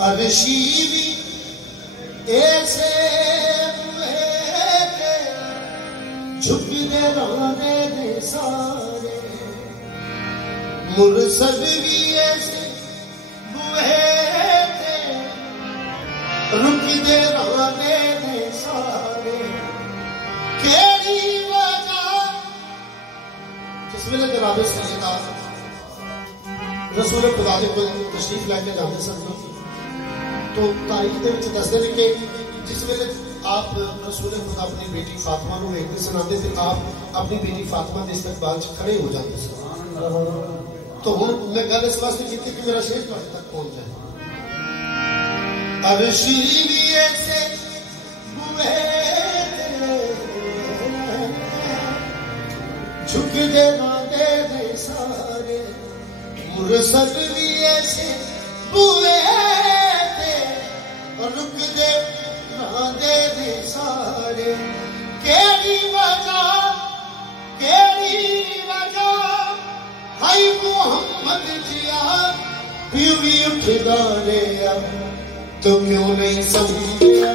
अरशी भी ऐसे झुक दे रहने दे सारे, मुरसद भी ऐसे बुए थे रुक दे रहने दे सारे। केरी वजह जिस वेले जनाब सैयदा रसूल खुदा दे कोल तशरीफ लैके जाते सन तो तारीख दे विच दसदे ने कि जिस वेले आप रसूल खुदा अपनी बेटी फातिमा को वेखते सन आते थे, आप अपनी बेटी फातिमा के इस्तकबाल च खड़े हो जाते सन। तो हुण मैं गल इस वास्ते की कि मेरा शेर तुहाडे तक पहुंच जाए। अरशी भी ऐसे बुए झुक दे रांदे दे सारे, मुरसद भी ऐसे बुए थे रुक दे रांदे दे सारे। केरी वजह हाय मोहम्मद जिया बीवी उठदा रे तो क्यों नहीं समझिया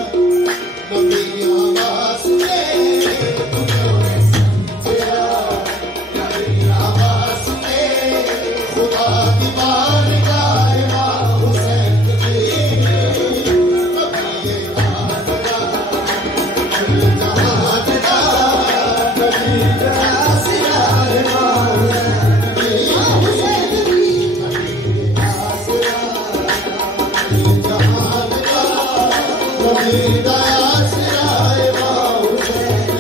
नबी आवाज़ ने, तू क्यों नहीं समझिया नबी आवाज़ ने। खुदा की बारगाह में हुसैन की नबी आसरा कुल जहान का नबी आसरा है।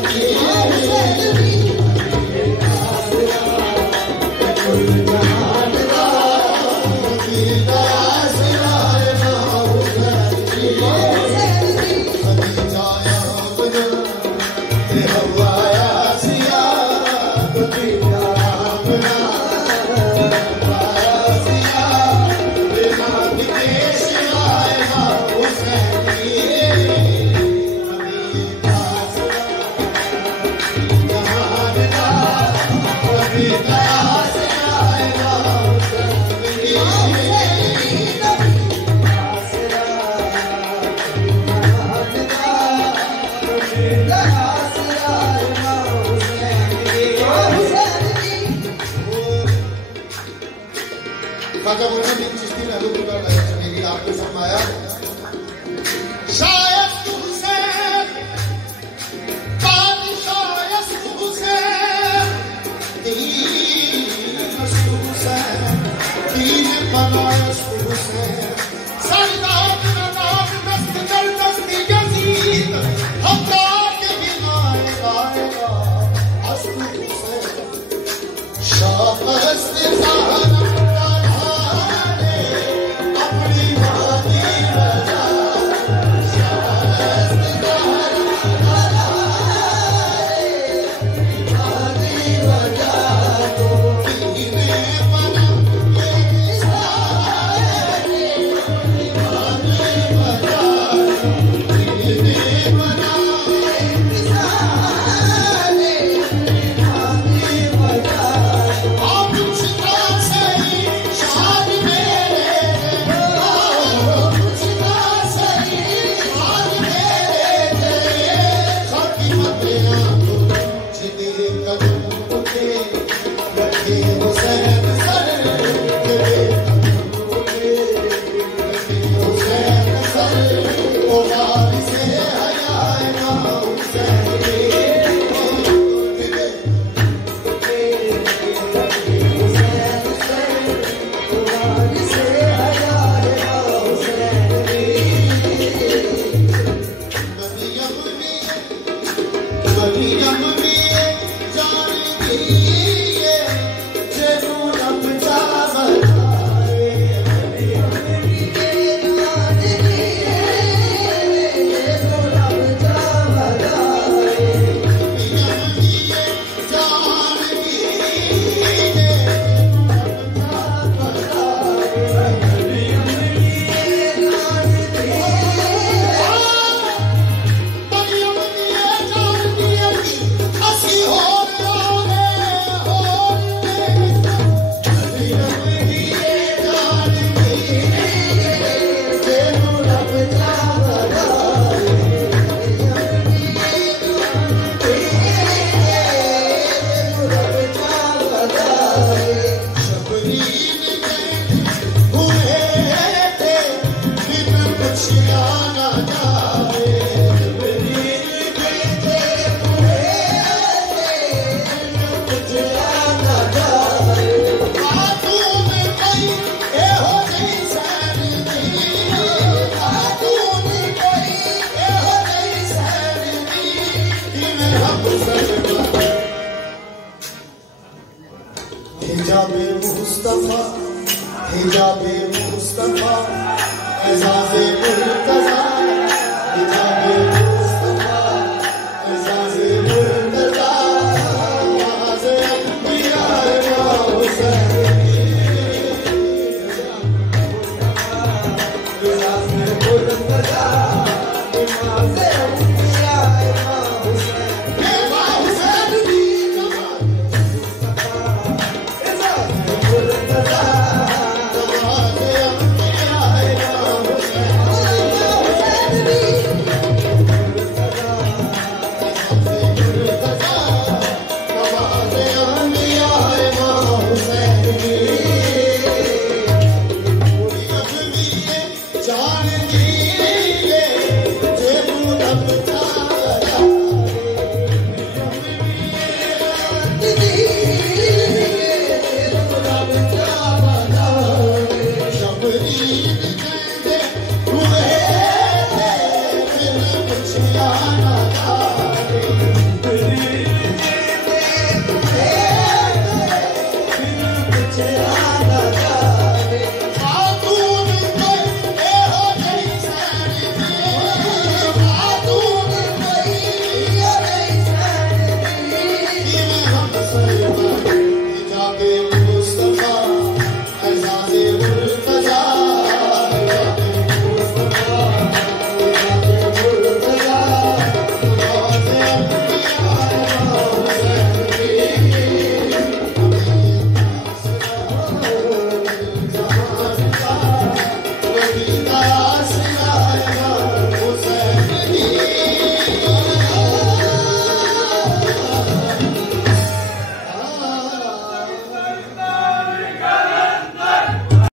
जानकी